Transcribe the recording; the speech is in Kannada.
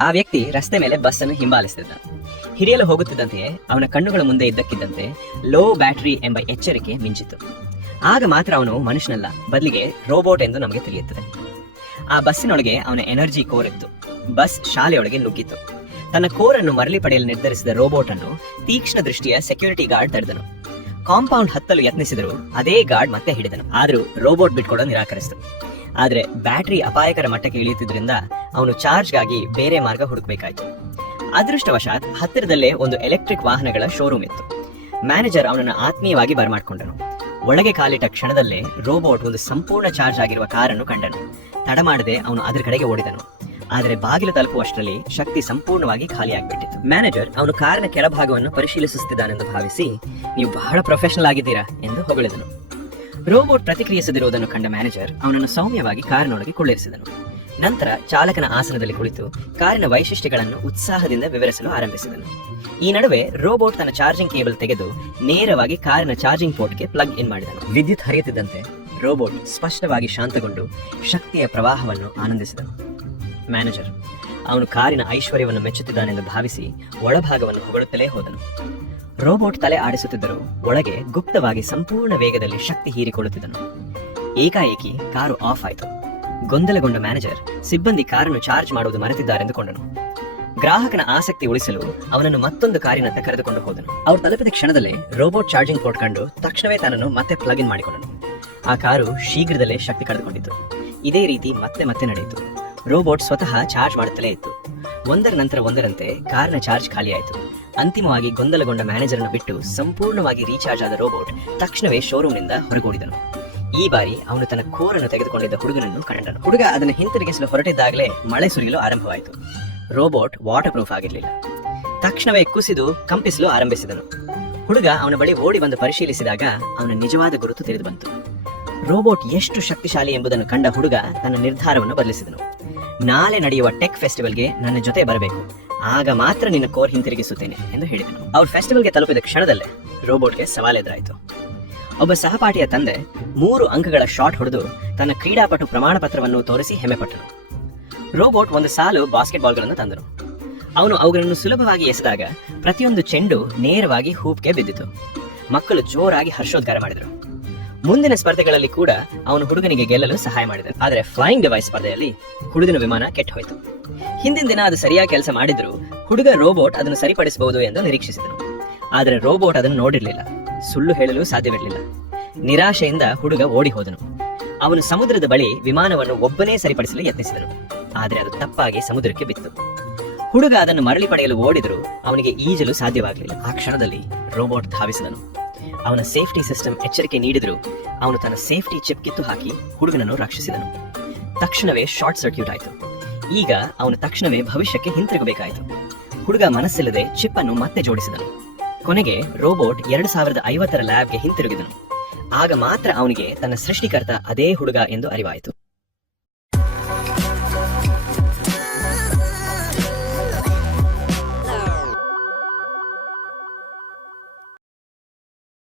ಆ ವ್ಯಕ್ತಿ ರಸ್ತೆ ಮೇಲೆ ಬಸ್ ಅನ್ನು ಹಿಂಬಾಲಿಸುತ್ತಿದ್ದ. ಹಿಡಿಯಲು ಹೋಗುತ್ತಿದ್ದಂತೆಯೇ ಅವನ ಕಣ್ಣುಗಳ ಮುಂದೆ ಇದ್ದಕ್ಕಿದ್ದಂತೆ ಲೋ ಬ್ಯಾಟರಿ ಎಂಬ ಎಚ್ಚರಿಕೆ ಮಿಂಚಿತು. ಆಗ ಮಾತ್ರ ಅವನು ಮನುಷ್ಯನಲ್ಲ, ಬದಲಿಗೆ ರೋಬೋಟ್ ಎಂದು ನಮಗೆ ತಿಳಿಯುತ್ತದೆ. ಆ ಬಸ್ಸಿನೊಳಗೆ ಅವನ ಎನರ್ಜಿ ಕೋರ್ ಇತ್ತು. ಬಸ್ ಶಾಲೆಯೊಳಗೆ ನುಗ್ಗಿತು. ತನ್ನ ಕೋರನ್ನು ಮರಳಿ ಪಡೆಯಲು ನಿರ್ಧರಿಸಿದ ರೋಬೋಟ್ ಅನ್ನು ತೀಕ್ಷ್ಣ ದೃಷ್ಟಿಯ ಸೆಕ್ಯೂರಿಟಿ ಗಾರ್ಡ್ ತಡೆದನು. ಕಾಂಪೌಂಡ್ ಹತ್ತಲು ಯತ್ನಿಸಿದರೂ ಅದೇ ಗಾರ್ಡ್ ಮತ್ತೆ ಹಿಡಿದನು. ಆದರೂ ರೋಬೋಟ್ ಬಿಟ್ಕೊಡಲು ನಿರಾಕರಿಸಿತು. ಆದ್ರೆ ಬ್ಯಾಟರಿ ಅಪಾಯಕರ ಮಟ್ಟಕ್ಕೆ ಇಳಿಯುತ್ತಿದ್ರಿಂದ ಅವನು ಚಾರ್ಜ್ಗಾಗಿ ಬೇರೆ ಮಾರ್ಗ ಹುಡುಕಬೇಕಾಯಿತು. ಅದೃಷ್ಟವಶಾತ್ ಹತ್ತಿರದಲ್ಲೇ ಒಂದು ಎಲೆಕ್ಟ್ರಿಕ್ ವಾಹನಗಳ ಶೋರೂಮ್ ಇತ್ತು. ಮ್ಯಾನೇಜರ್ ಅವನನ್ನು ಆತ್ಮೀಯವಾಗಿ ಬರಮಾಡಿಕೊಂಡನು. ಒಳಗೆ ಕಾಲಿಟ್ಟ ಕ್ಷಣದಲ್ಲೇ ರೋಬೋಟ್ ಒಂದು ಸಂಪೂರ್ಣ ಚಾರ್ಜ್ ಆಗಿರುವ ಕಾರನ್ನು ಕಂಡನು. ತಡ ಮಾಡದೆ ಅವನು ಅದರ ಕಡೆಗೆ ಓಡಿದನು. ಆದರೆ ಬಾಗಿಲು ತಲುಪುವಷ್ಟರಲ್ಲಿ ಶಕ್ತಿ ಸಂಪೂರ್ಣವಾಗಿ ಖಾಲಿಯಾಗಿಬಿಟ್ಟಿತ್ತು. ಮ್ಯಾನೇಜರ್ ಅವನು ಕಾರಿನ ಕೆಳಭಾಗವನ್ನು ಪರಿಶೀಲಿಸುತ್ತಿದ್ದಾನೆಂದು ಭಾವಿಸಿ, ನೀವು ಬಹಳ ಪ್ರೊಫೆಷನಲ್ ಆಗಿದ್ದೀರಾ ಎಂದು ಹೊಗಳಿದನು. ರೋಬೋಟ್ ಪ್ರತಿಕ್ರಿಯಿಸದಿರುವುದನ್ನು ಕಂಡ ಮ್ಯಾನೇಜರ್ ಅವನನ್ನು ಸೌಮ್ಯವಾಗಿ ಕಾರಿನೊಳಗೆ ಕುಳ್ಳಿರಿಸಿದನು. ನಂತರ ಚಾಲಕನ ಆಸನದಲ್ಲಿ ಕುಳಿತು ಕಾರಿನ ವೈಶಿಷ್ಟ್ಯಗಳನ್ನು ಉತ್ಸಾಹದಿಂದ ವಿವರಿಸಲು ಆರಂಭಿಸಿದನು. ಈ ನಡುವೆ ರೋಬೋಟ್ ತನ್ನ ಚಾರ್ಜಿಂಗ್ ಕೇಬಲ್ ತೆಗೆದು ನೇರವಾಗಿ ಕಾರಿನ ಚಾರ್ಜಿಂಗ್ ಪೋರ್ಟ್ಗೆ ಪ್ಲಗ್ ಇನ್ ಮಾಡಿದನು. ವಿದ್ಯುತ್ ಹರಿಯುತ್ತಿದ್ದಂತೆ ರೋಬೋಟ್ ಸ್ಪಷ್ಟವಾಗಿ ಶಾಂತಗೊಂಡು ಶಕ್ತಿಯ ಪ್ರವಾಹವನ್ನು ಆನಂದಿಸಿದನು. ಮ್ಯಾನೇಜರ್ ಅವನು ಕಾರಿನ ಐಶ್ವರ್ಯವನ್ನು ಮೆಚ್ಚುತ್ತಿದ್ದಾನೆಂದು ಭಾವಿಸಿ ಒಳಭಾಗವನ್ನು ಹೊಗಳುತ್ತಲೇ ಹೋದನು. ರೋಬೋಟ್ ತಲೆ ಆಡಿಸುತ್ತಿದ್ದರೂ ಒಳಗೆ ಗುಪ್ತವಾಗಿ ಸಂಪೂರ್ಣ ವೇಗದಲ್ಲಿ ಶಕ್ತಿ ಹೀರಿಕೊಳ್ಳುತ್ತಿದ್ದನು. ಏಕಾಏಕಿ ಕಾರು ಆಫ್ ಆಯಿತು. ಗೊಂದಲಗೊಂಡ ಮ್ಯಾನೇಜರ್ ಸಿಬ್ಬಂದಿ ಕಾರನ್ನು ಚಾರ್ಜ್ ಮಾಡುವುದು ಮರೆತಿದ್ದಾರೆಂದುಕೊಂಡನು. ಗ್ರಾಹಕನ ಆಸಕ್ತಿ ಉಳಿಸಲು ಅವನನ್ನು ಮತ್ತೊಂದು ಕಾರಿನತ್ತ ಕರೆದುಕೊಂಡು ಹೋದನು. ಅವರು ತಲುಪಿದ ಕ್ಷಣದಲ್ಲೇ ರೋಬೋಟ್ ಚಾರ್ಜಿಂಗ್ ಪೋರ್ಟ್ ಕಂಡು ತಕ್ಷಣವೇ ತನ್ನನ್ನು ಮತ್ತೆ ಪ್ಲಗ್ ಇನ್ ಮಾಡಿಕೊಂಡನು. ಆ ಕಾರು ಶೀಘ್ರದಲ್ಲೇ ಶಕ್ತಿ ಕಳೆದುಕೊಂಡಿತು. ಇದೇ ರೀತಿ ಮತ್ತೆ ಮತ್ತೆ ನಡೆಯಿತು. ರೋಬೋಟ್ ಸ್ವತಃ ಚಾರ್ಜ್ ಮಾಡುತ್ತಲೇ ಇತ್ತು. ಒಂದರ ನಂತರ ಒಂದರಂತೆ ಕಾರಿನ ಚಾರ್ಜ್ ಖಾಲಿಯಾಯಿತು. ಅಂತಿಮವಾಗಿ ಗೊಂದಲಗೊಂಡ ಮ್ಯಾನೇಜರ್ನ ಬಿಟ್ಟು ಸಂಪೂರ್ಣವಾಗಿ ರೀಚಾರ್ಜ್ ಆದ ರೋಬೋಟ್ ತಕ್ಷಣವೇ ಶೋರೂಮ್ನಿಂದ ಹೊರಗೂಡಿದನು. ಈ ಬಾರಿ ಅವನು ತನ್ನ ಕೋರನ್ನು ತೆಗೆದುಕೊಂಡಿದ್ದ ಹುಡುಗನನ್ನು ಕಂಡನು. ಹುಡುಗ ಅದನ್ನು ಹಿಂತಿರುಗಿಸಲು ಹೊರಟಿದ್ದಾಗಲೇ ಮಳೆ ಸುರಿಯಲು ಆರಂಭವಾಯಿತು. ರೋಬೋಟ್ ವಾಟರ್ ಪ್ರೂಫ್ ಆಗಿರಲಿಲ್ಲ. ತಕ್ಷಣವೇ ಕುಸಿದು ಕಂಪಿಸಲು ಆರಂಭಿಸಿದನು. ಹುಡುಗ ಅವನ ಬಳಿ ಓಡಿ ಬಂದು ಪರಿಶೀಲಿಸಿದಾಗ ಅವನ ನಿಜವಾದ ಗುರುತು ತಿಳಿದು ಬಂತು. ರೋಬೋಟ್ ಎಷ್ಟು ಶಕ್ತಿಶಾಲಿ ಎಂಬುದನ್ನು ಕಂಡ ಹುಡುಗ ತನ್ನ ನಿರ್ಧಾರವನ್ನು ಬದಲಿಸಿದನು. ನಾಳೆ ನಡೆಯುವ ಟೆಕ್ ಫೆಸ್ಟಿವಲ್ಗೆ ನನ್ನ ಜೊತೆ ಬರಬೇಕು, ಆಗ ಮಾತ್ರ ನಿನ್ನ ಕೋರ್ ಹಿಂತಿರುಗಿಸುತ್ತೇನೆ ಎಂದು ಹೇಳಿದನು. ಅವ್ರು ಫೆಸ್ಟಿವಲ್ಗೆ ತಲುಪಿದ ಕ್ಷಣದಲ್ಲೇ ರೋಬೋಟ್ಗೆ ಸವಾಲು ಎದುರಾಯಿತು. ಒಬ್ಬ ಸಹಪಾಠಿಯ ತಂದೆ 3 ಅಂಕಗಳ ಶಾಟ್ ಹೊಡೆದು ತನ್ನ ಕ್ರೀಡಾಪಟು ಪ್ರಮಾಣ ಪತ್ರವನ್ನು ತೋರಿಸಿ ಹೆಮ್ಮೆಪಟ್ಟನು. ರೋಬೋಟ್ ಒಂದು ಸಾಲು ಬಾಸ್ಕೆಟ್ಬಾಲ್ಗಳನ್ನು ತಂದನು. ಅವನು ಅವುಗಳನ್ನು ಸುಲಭವಾಗಿ ಎಸೆದಾಗ ಪ್ರತಿಯೊಂದು ಚೆಂಡು ನೇರವಾಗಿ ಹೂಪ್ಗೆ ಬಿದ್ದಿತು. ಮಕ್ಕಳು ಜೋರಾಗಿ ಹರ್ಷೋದ್ಗಾರ ಮಾಡಿದರು. ಮುಂದಿನ ಸ್ಪರ್ಧೆಗಳಲ್ಲಿ ಕೂಡ ಅವನು ಹುಡುಗನಿಗೆ ಗೆಲ್ಲಲು ಸಹಾಯ ಮಾಡಿದನು. ಆದರೆ ಫ್ಲೈಯಿಂಗ್ ಡಿವೈಸ್ ಸ್ಪರ್ಧೆಯಲ್ಲಿ ಹುಡುಗನ ವಿಮಾನ ಕೆಟ್ಟು ಹೋಯಿತು. ಹಿಂದಿನ ದಿನ ಅದು ಸರಿಯಾಗಿ ಕೆಲಸ ಮಾಡಿದ್ರು ಹುಡುಗ ರೋಬೋಟ್ ಅದನ್ನು ಸರಿಪಡಿಸಬಹುದು ಎಂದು ನಿರೀಕ್ಷಿಸಿದನು. ಆದರೆ ರೋಬೋಟ್ ಅದನ್ನು ನೋಡಿರಲಿಲ್ಲ. ಸುಳ್ಳು ಹೇಳಲು ಸಾಧ್ಯವಿರಲಿಲ್ಲ. ನಿರಾಶೆಯಿಂದ ಹುಡುಗ ಓಡಿ ಹೋದನು. ಅವನು ಸಮುದ್ರದ ಬಳಿ ವಿಮಾನವನ್ನು ಒಬ್ಬನೇ ಸರಿಪಡಿಸಲು ಯತ್ನಿಸಿದನು. ಆದರೆ ಅದು ತಪ್ಪಾಗಿ ಸಮುದ್ರಕ್ಕೆ ಬಿತ್ತು. ಹುಡುಗ ಅದನ್ನು ಮರಳಿ ಪಡೆಯಲು ಓಡಿದರೂ ಅವನಿಗೆ ಈಜಲು ಸಾಧ್ಯವಾಗಲಿಲ್ಲ. ಆ ಕ್ಷಣದಲ್ಲಿ ರೋಬೋಟ್ ಧಾವಿಸಿದನು. ಅವನ ಸೇಫ್ಟಿ ಸಿಸ್ಟಮ್ ಎಚ್ಚರಿಕೆ ನೀಡಿದರೂ ಅವನು ತನ್ನ ಸೇಫ್ಟಿ ಚಿಪ್ ಕಿತ್ತು ಹಾಕಿ ಹುಡುಗನನ್ನು ರಕ್ಷಿಸಿದನು. ತಕ್ಷಣವೇ ಶಾರ್ಟ್ ಸರ್ಕ್ಯೂಟ್ ಆಯಿತು. ಈಗ ಅವನು ತಕ್ಷಣವೇ ಭವಿಷ್ಯಕ್ಕೆ ಹಿಂತಿರುಗಬೇಕಾಯಿತು. ಹುಡುಗ ಮನಸ್ಸಿಲ್ಲದೆ ಚಿಪ್ ಅನ್ನು ಮತ್ತೆ ಜೋಡಿಸಿದನು. ಕೊನೆಗೆ ರೋಬೋಟ್ 2050 ಲ್ಯಾಬ್ಗೆ ಹಿಂತಿರುಗಿದನು. ಆಗ ಮಾತ್ರ ಅವನಿಗೆ ತನ್ನ ಸೃಷ್ಟಿಕರ್ತ ಅದೇ ಹುಡುಗ ಎಂದು ಅರಿವಾಯಿತು.